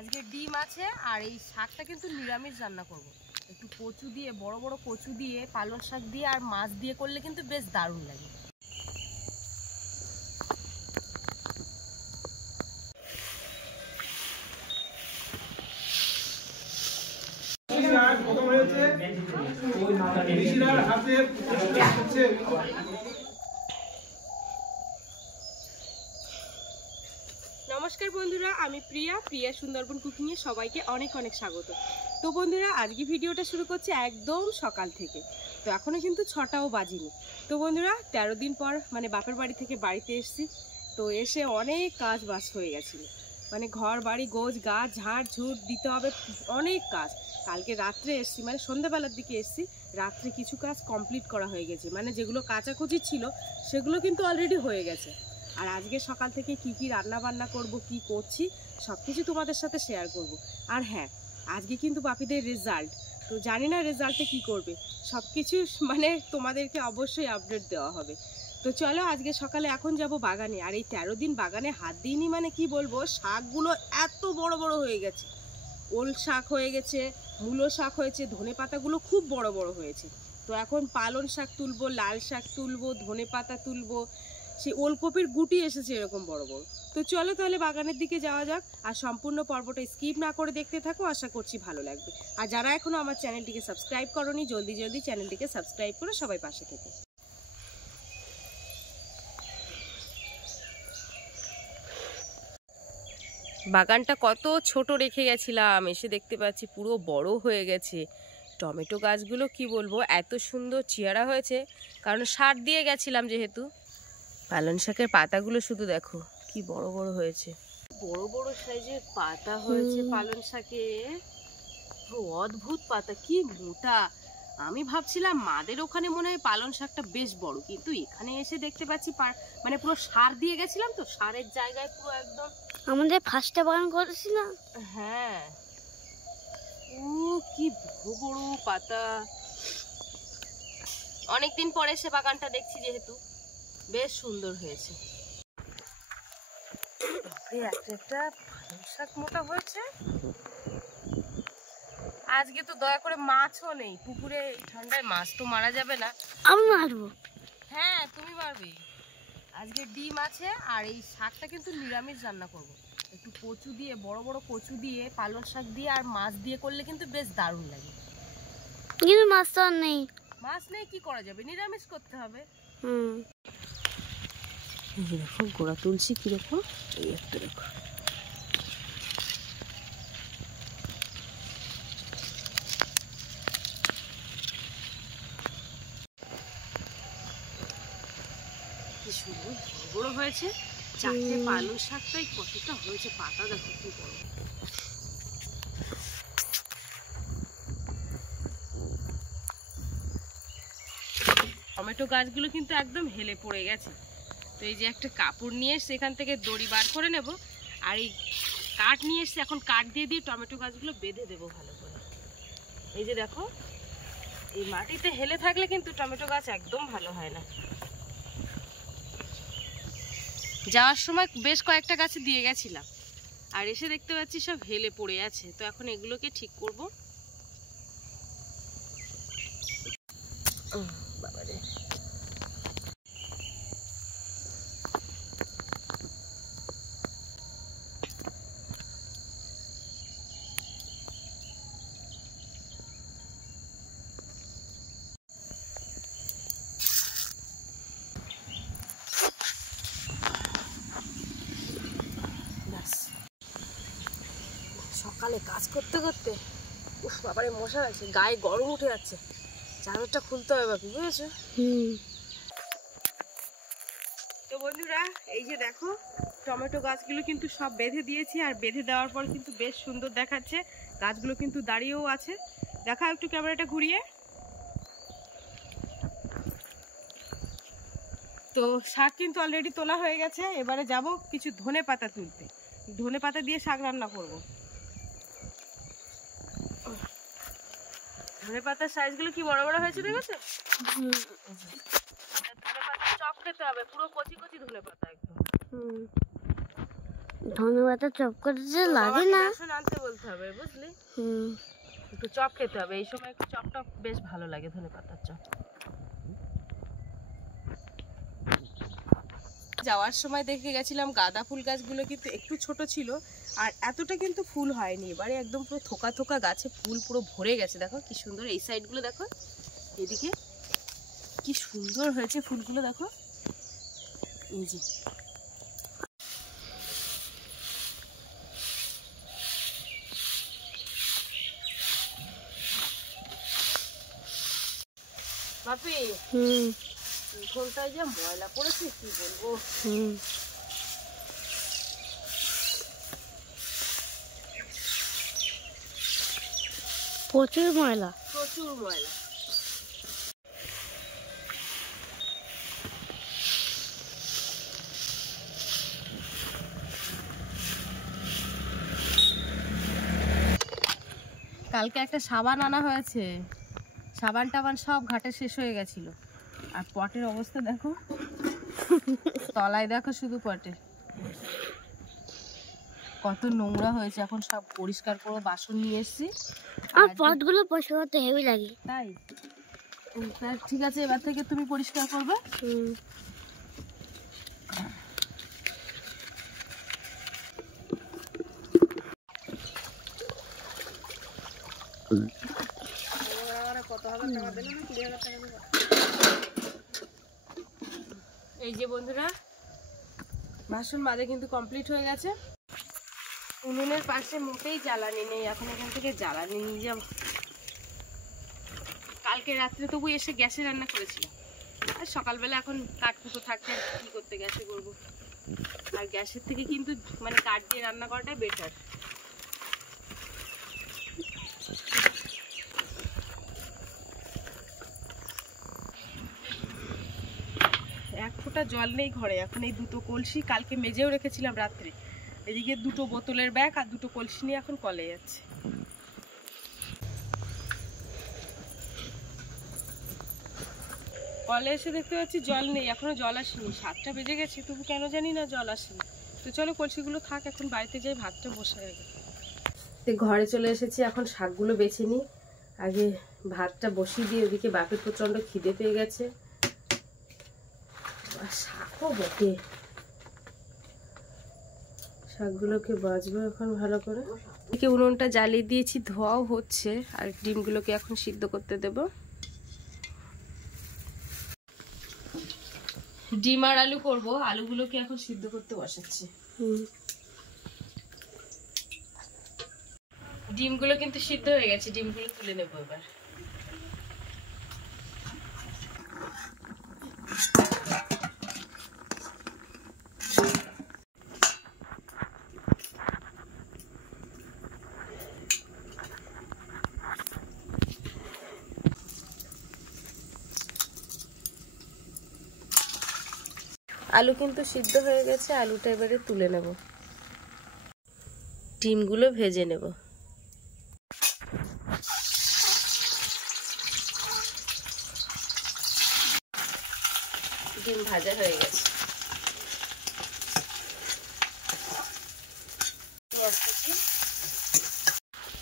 আজকে ডিম আছে আর এই শাকটা কিন্তু নিরামিষ রান্না করব। একটু কচু দিয়ে, বড় বড় কচু দিয়ে, পালং শাক দিয়ে আর মাছ দিয়ে করলে কিন্তু বেশ দারুণ লাগে। নমস্কার বন্ধুরা, আমি প্রিয়া সুন্দরবন কুকিংয়ে সবাইকে অনেক অনেক স্বাগত। তো বন্ধুরা, আজকে ভিডিওটা শুরু করছি একদম সকাল থেকে। তো এখনও কিন্তু 6টাও বাজিনি। তো বন্ধুরা, 13 দিন পর মানে বাপের বাড়ি থেকে বাড়িতে এসেছি। তো এসে অনেক কাজ বাজ হয়ে গেছিলো, মানে ঘর বাড়ি গোছ গাছ ঝাড় ঝুট দিতে হবে, অনেক কাজ। কালকে রাত্রে এসেছি, মানে সন্ধ্যাবেলার দিকে এসেছি, রাত্রে কিছু কাজ কমপ্লিট করা হয়ে গেছে, মানে যেগুলো কাচাকুচি ছিল সেগুলো কিন্তু অলরেডি হয়ে গেছে। আর আজকে সকাল থেকে কি রান্না বান্না করব, কি করছি সব কিছু তোমাদের সাথে শেয়ার করব। আর হ্যাঁ, আজকে কিন্তু বাপিদের রেজাল্ট, তো জানি না রেজাল্টে কি করবে, সব কিছু মানে তোমাদেরকে অবশ্যই আপডেট দেওয়া হবে। তো চলো আজকে সকালে এখন যাব বাগানে। আর এই 13 দিন বাগানে হাত দিইনি, মানে কি বলবো, শাকগুলো এত বড় বড় হয়ে গেছে। ওল শাক হয়ে গেছে, মূলো শাক হয়েছে, ধনে পাতাগুলো খুব বড় বড় হয়েছে। তো এখন পালং শাক তুলবো, লাল শাক তুলবো, ধনে পাতা তুলবো, সেই ওলকপির গুটি এসেছে এরকম বড় বড়। তো চলো তাহলে বাগানের দিকে যাওয়া যাক, আর সম্পূর্ণ পর্বটা স্কিপ না করে দেখতে থাকো, আশা করছি ভালো লাগবে। আর যারা এখনো আমার চ্যানেলটিকে সাবস্ক্রাইব করোনি, জলদি জলদি চ্যানেলটিকে সাবস্ক্রাইব করে সবাই পাশে থেকে। বাগানটা কত ছোট রেখে গেছিলাম, এসে দেখতে পাচ্ছি পুরো বড় হয়ে গেছে। টমেটো গাছগুলো কি বলবো, এত সুন্দর চেহারা হয়েছে, কারণ সার দিয়ে গেছিলাম যেহেতু। পালং শাকের পাতাগুলো শুধু দেখো কি বড় বড় হয়েছে, বড় বড় সাইজের পাতা হয়েছে পালং শাকে, অদ্ভুত পাতা, কি মোটা। আমি ভাবছিলাম মাদের ওখানে মনে হয় পালং শাকটা বেশ বড়, কিন্তু এখানে এসে দেখতে পাচ্ছি মানে পুরো সার দিয়ে গেছিলাম, তো সারের জায়গায় পুরো একদম আমাদের ফার্স্টে বাগান করেছি না। হ্যাঁ, ও কি বড় বড় পাতা। অনেকদিন পরে এসে বাগানটা দেখছি, যেহেতু বেশ সুন্দর হয়েছে। একটা পালং শাক মোটা হয়েছে। আজকে তো দয়া করে মাছও নেই পুকুরে, এই ঠান্ডায় মাছ তো মারা যাবে না। আমি মারবো। হ্যাঁ, তুমি মারবে। আজকে ডিম আছে আর এই শাকটা কিন্তু নিরামিষ রান্না করব। একটু কচু দিয়ে, বড় বড় কচু দিয়ে, পালং শাক দিয়ে আর মাছ দিয়ে করলে কিন্তু বেশ দারুণ লাগে। কিন্তু মাছ তো আর নেই। মাছ নেই, কি করা যাবে, নিরামিষ করতে হবে। দেখো গোড়া তুলসী কিরকম, এই একটা দেখো। কি সুন্দর বড় বড় হয়েছে, চারটে পালং শাকটাই কতটা হয়েছে, পাতা দেখো কি বড়। টমেটো গাছগুলো কিন্তু একদম হেলে পড়ে গেছে। তো এই যে একটা কাপড় নিয়ে এসে এখান থেকে দড়ি বার করে নেব, আর এই কাঠ নিয়ে এসে এখন কাঠ দিয়ে দিয়ে টমেটো গাছগুলো বেঁধে দেবো ভালো করে। এই যে দেখো, এই মাটিতে হেলে থাকলে কিন্তু টমেটো গাছ একদম ভালো হয় না। যাওয়ার সময় বেশ কয়েকটা গাছে দিয়ে গেছিলাম, আর এসে দেখতে পাচ্ছি সব হেলে পড়ে আছে। তো এখন এগুলোকে ঠিক করবো। বাবারে, সকালে কাজ করতে করতে উফ বাবারে মশা আছে, গায়ে গরম উঠে যাচ্ছে, চাদরটা খুলতে হবে বাপি, বুঝেছো? তো বন্ধুরা, এই যে দেখো টমেটো গাছগুলো কিন্তু সব বেঁধে দিয়েছি, আর বেঁধে দেওয়ার পর কিন্তু বেশ সুন্দর দেখাচ্ছে। গাছগুলো কিন্তু দাঁড়িয়েও আছে, দেখা একটু ক্যামেরাটা ঘুরিয়ে। তো শাক কিন্তু অলরেডি তোলা হয়ে গেছে, এবারে যাব কিছু ধনে পাতা তুলতে। ধনে পাতা দিয়ে শাক রান্না করব। ধনে পাতার সাইজগুলো কি বড় বড় হয়েছে, দেখেছো? ধনে পাতা চপ খেতে হবে, পুরো কচি কচি ধনে পাতা একদম। ধনেপাতা চপ করতে লাগে না? আনতে বলতে হবে, বুঝলি? হুম। একটু চপ খেতে হবে, এই সময় একটু চপটা বেশ ভালো লাগে, ধনেপাতার চপ। যাওয়ার সময় দেখে গেছিলাম গাঁদা ফুল গাছগুলো কিন্তু একটু ছোট ছিল, আর এতটা কিন্তু ফুল হয়নি। এবারে একদম পুরো থোকা থোকা গাছে ফুল পুরো ভরে গেছে। দেখো কি সুন্দর, এই সাইডগুলো দেখো, এদিকে কি সুন্দর হয়েছে ফুলগুলো, দেখো এই যে। বাপি, ফোনটায় যে ময়লা পড়েছে কি বলবো। প্রচুর ময়লা, প্রচুর ময়লা। কালকে একটা সাবান আনা হয়েছে, সাবান টাবান সব ঘাটে শেষ হয়ে গেছিল। আর পটের অবস্থা দেখো, তলায় দেখো শুধু পটে কত নোংরা হয়েছে। এখন সব পরিষ্কার করে বাসন নিয়ে এসেছি। আর পটগুলো পরিষ্কার করতে হেভি লাগে। তাই ঠিক আছে, এবার থেকে তুমি পরিষ্কার করবে। এই যে বন্ধুরা, বাসন মাজা কিন্তু কমপ্লিট হয়ে গেছে। উনুনের পাশে মোটেই জ্বালানি নেই, এখন এখান থেকে জ্বালানি নিয়ে যাব। কালকে রাত্রে তবু এসে গ্যাসে রান্না করেছিলাম, আর সকালবেলা এখন কাঠ কুটো থাকতে কি করতে গ্যাসে করবো। আর গ্যাসের থেকে কিন্তু মানে কাঠ দিয়ে রান্না করাটাই বেটার। এক ফোঁটা জল নেই ঘরে। এখন এই দুটো কলসি কালকে মেজেও রেখেছিলাম রাত্রে, এদিকে দুটো বোতলের ব্যাগ আর দুটো কলসি নিয়ে এখন কলে যাচ্ছে। কলে এসে দেখতে পাচ্ছি জল নেই, এখনো জল আসেনি। 7টা বেজে গেছে, তবু কেন জানি না জল আসেনি। তো চলো কলসিগুলো থাক, এখন বাড়িতে যাই ভাতটা বসে রাখি। ঘরে চলে এসেছি, এখন শাকগুলো বেছে নিই। আগে ভাতটা বসিয়ে দিয়ে, ওদিকে বাপের প্রচণ্ড খিদে পেয়ে গেছে। শাকও বটে, শাকগুলোকে বাজবো এখন ভালো করে। এদিকে উনুনটা জ্বালিয়ে দিয়েছি, ধোয়াও হচ্ছে। আর ডিমগুলোকে এখন সিদ্ধ করতে দেব। ডিম আর আলু করব, আলুগুলোকে এখন সিদ্ধ করতে বসাচ্ছি। ডিমগুলো কিন্তু সিদ্ধ হয়ে গেছে, ডিমগুলো তুলে নেবো এবার। আলু কিন্তু সিদ্ধ হয়ে গেছে, আলুটা এবারে তুলে নেব। ডিমগুলো ভেজে নেব। ডিম ভাজা হয়ে গেছে।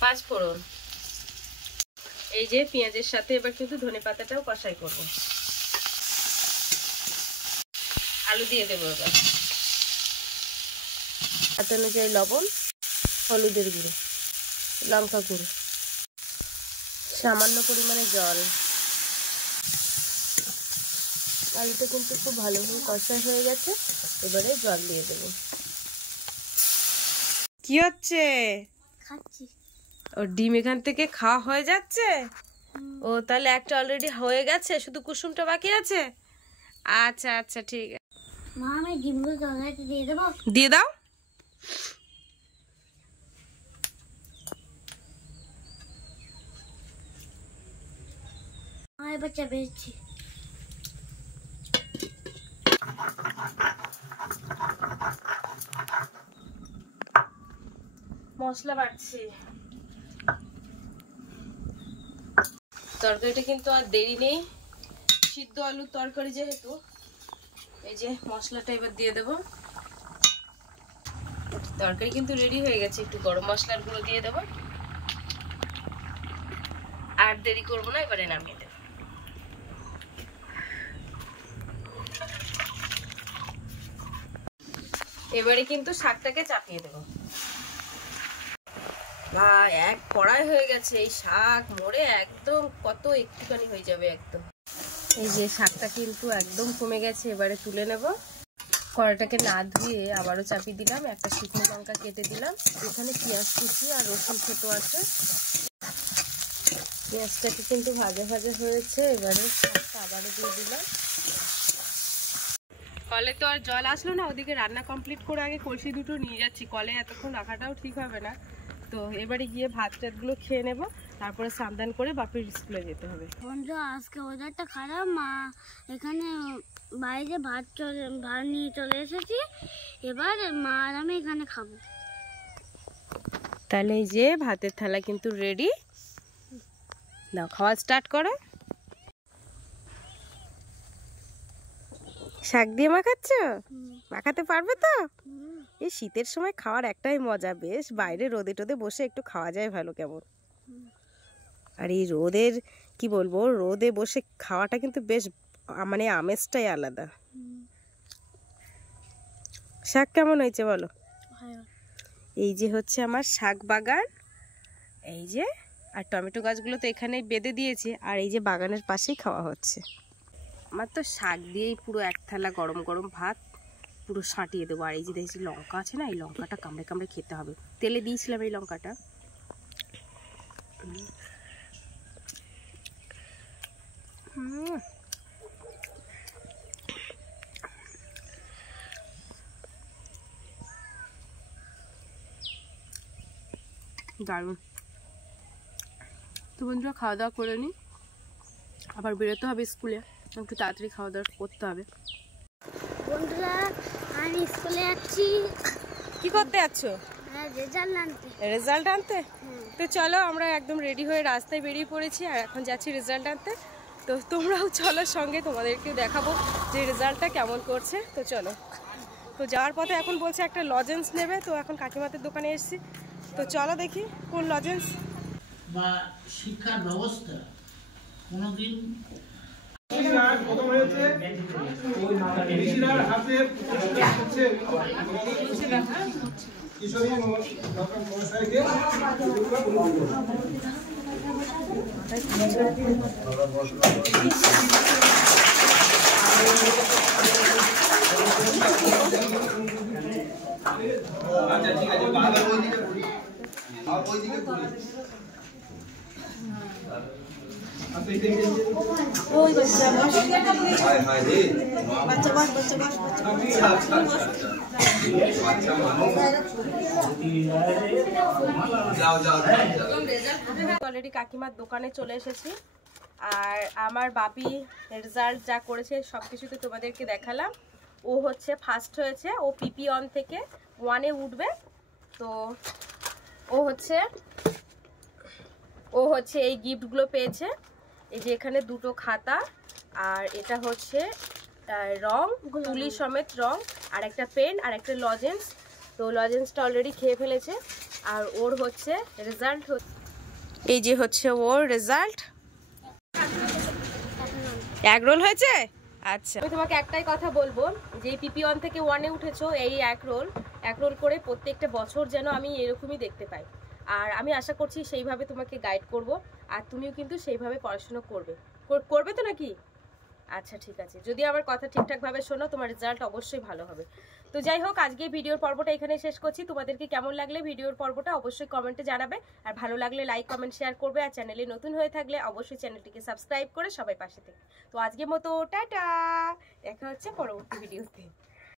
পাঁচ ফোড়ন, এই যে পেঁয়াজের সাথে এবার কিন্তু ধনেপাতাটাও কষাই করব। আলু দিয়ে দেবো এবার। স্বাদ অনুযায়ী লবণ, হলুদের গুঁড়ো, লঙ্কা গুঁড়ো, সামান্য পরিমাণে জল। আলুটা কিন্তু খুব ভালোভাবে কষা হয়ে গেছে, এবারে জল দিয়ে দেবো। কি হচ্ছে? খাচ্ছি। ও ডিম এখান থেকে খাওয়া হয়ে যাচ্ছে। ও তাহলে একটা অলরেডি হয়ে গেছে, শুধু কুসুমটা বাকি আছে। আচ্ছা আচ্ছা ঠিক আছে। মা, আমি ডিমগুলো তরকারিতে দিয়ে দেবো? দিয়ে দাও। এবার চাপিয়েছি। মশলা বাটছি। তরকারিটা কিন্তু আর দেরি নেই, সিদ্ধ আলুর তরকারি যেহেতু। এই যে মশলাটা এবার দিয়ে দেবো। তরকারি কিন্তু রেডি হয়ে গেছে, একটু গরম মশলার গুঁড়ো দিয়ে দেবো। আর দেরি করবো না, এবারে নামিয়ে দেবো। এবারে কিন্তু শাকটাকে চাপিয়ে দেবো। বা এক কড়াই হয়ে গেছে, এই শাক মরে একদম কত একটুখানি হয়ে যাবে একদম। এই যে শাকটা কিন্তু একদম কমে গেছে, এবারে তুলে নেব। কড়াইটাকে না ধুয়ে আবারও চাপিয়ে দিলাম, একটা শুকনো লঙ্কা কেটে দিলাম, এখানে পেঁয়াজ কুচি আর রসুন ছোট আছে। পেঁয়াজটাকে কিন্তু ভাজা ভাজা হয়েছে, এবারে শাকটা আবারও দিয়ে দিলাম। কলে তো আর জল আসলো না, ওদিকে রান্না কমপ্লিট করে আগে কলসি দুটো নিয়ে যাচ্ছি, কলে এতক্ষণ রাখাটাও ঠিক হবে না। তো এবারে গিয়ে ভাত টাতগুলো খেয়ে নেব, তারপরে স্নান করে বাপের স্কুলে যেতে হবে। বন্ধু আজকে ওয়েদারটা খারাপ, মা এখানে বাইরে ভাত নিয়ে চলে এসেছি, এবার মা আর আমি এখানে খাবো। তাহলে এই যে ভাতের থালা কিন্তু রেডি, নাও খাওয়া স্টার্ট করো। শাক দিয়ে মাখাচ্ছ? মাখাতে পারবে তো? এই শীতের সময় খাওয়ার একটাই মজা, বেশ বাইরে রোদে টোদে বসে একটু খাওয়া যায় ভালো কেমন। আর এই রোদের কি বলবো, রোদে বসে খাওয়াটা কিন্তু বেশ মানে আমেজটাই আলাদা। শাক কেমন হয়েছে বলো? এই যে হচ্ছে আমার শাক বাগান, এই যে, আর টমেটো গাছগুলো তো এখানেই বেঁধে দিয়েছি, আর এই যে বাগানের পাশেই খাওয়া হচ্ছে। আমার তো শাক দিয়েই পুরো এক থালা গরম গরম ভাত পুরো সাঁটিয়ে দেবো। আর এই যে দেখছি লঙ্কা আছে না, এই লঙ্কাটা কামড়ে কামড়ে খেতে হবে, তেলে দিয়েছিলাম এই লঙ্কাটা। দারুণ। তো বন্ধুরা খাওয়া দাওয়া করে নিই, আবার বেরোতে হবে স্কুলে, একটু তাড়াতাড়ি খাওয়া দাওয়া করতে হবে। বন্ধুরা আমি স্কুলে যাচ্ছি। কি করতে যাচ্ছ? রেজাল্ট আনতে। রেজাল্ট আনতে? তো চলো, আমরা একদম রেডি হয়ে রাস্তায় বেরিয়ে পড়েছি, আর এখন যাচ্ছি রেজাল্ট আনতে। তো তোমরাও চলো সঙ্গে, তোমাদেরকেও দেখাবো যে রেজাল্টটা কেমন করছে। তো চলো। তো যাওয়ার পথে এখন বলছে একটা লজেন্স নেবে, তো এখন কাকিমাদের দোকানে এসেছি, তো চলো দেখি কোন লজেন্স। বা শিক্ষার ব্যবস্থা কোনোদিন আচ্ছা ঠিক আছে, বারবার ওই দিকে ঘুরি, আর ওই দিকে ঘুরি। ওই বাচ্চা বস, হায় হায় রে, বাচ্চা বস, বাচ্চা বস, বাচ্চা বস। আচ্ছা আচ্ছা আচ্ছা, বাচ্চা মানুষ, যাও যাও যাও। অলরেডি কাকিমার দোকানে চলে এসেছি, আর আমার বাপি রেজাল্ট যা করেছে সব কিছু তো তোমাদেরকে দেখালাম। ও হচ্ছে ফার্স্ট হয়েছে, ও পিপি অন থেকে 1-এ উঠবে। তো ও হচ্ছে এই গিফটগুলো পেয়েছে, এই যে এখানে দুটো খাতা, আর এটা হচ্ছে রং, তুলি সমেত রং, আর একটা পেন, আর একটা লজেন্স। তো লজেন্সটা অলরেডি খেয়ে ফেলেছে, আর ওর হচ্ছে রেজাল্ট, এই যে হচ্ছে ওর রেজাল্ট। এক রোল হয়েছে। আচ্ছা, আমি তোমাকে একটাই কথা বলবো, যে পিপি 1 থেকে 1-এ উঠেছো, এই এক রোল করে প্রত্যেকটা বছর যেন আমি এরকমই দেখতে পাই। আর আমি আশা করছি সেইভাবে তোমাকে গাইড করব, আর তুমিও কিন্তু সেইভাবে পড়াশোনা করবে তো নাকি? আচ্ছা ঠিক আছে, যদি আমার কথা ঠিকঠাকভাবে শোনো, তোমার রেজাল্ট অবশ্যই ভালো হবে। তো যাই হোক, আজকে ভিডিওর পর্বটা এখানে শেষ করছি। তোমাদেরকে কেমন লাগলে ভিডিওর পর্বটা অবশ্যই কমেন্টে জানাবে, আর ভালো লাগলে লাইক কমেন্ট শেয়ার করবে, আর চ্যানেলে নতুন হয়ে থাকলে অবশ্যই চ্যানেলটিকে সাবস্ক্রাইব করে সবাই পাশে থেকে। তো আজকের মতো টাটা, দেখা হচ্ছে পরবর্তী ভিডিওতে।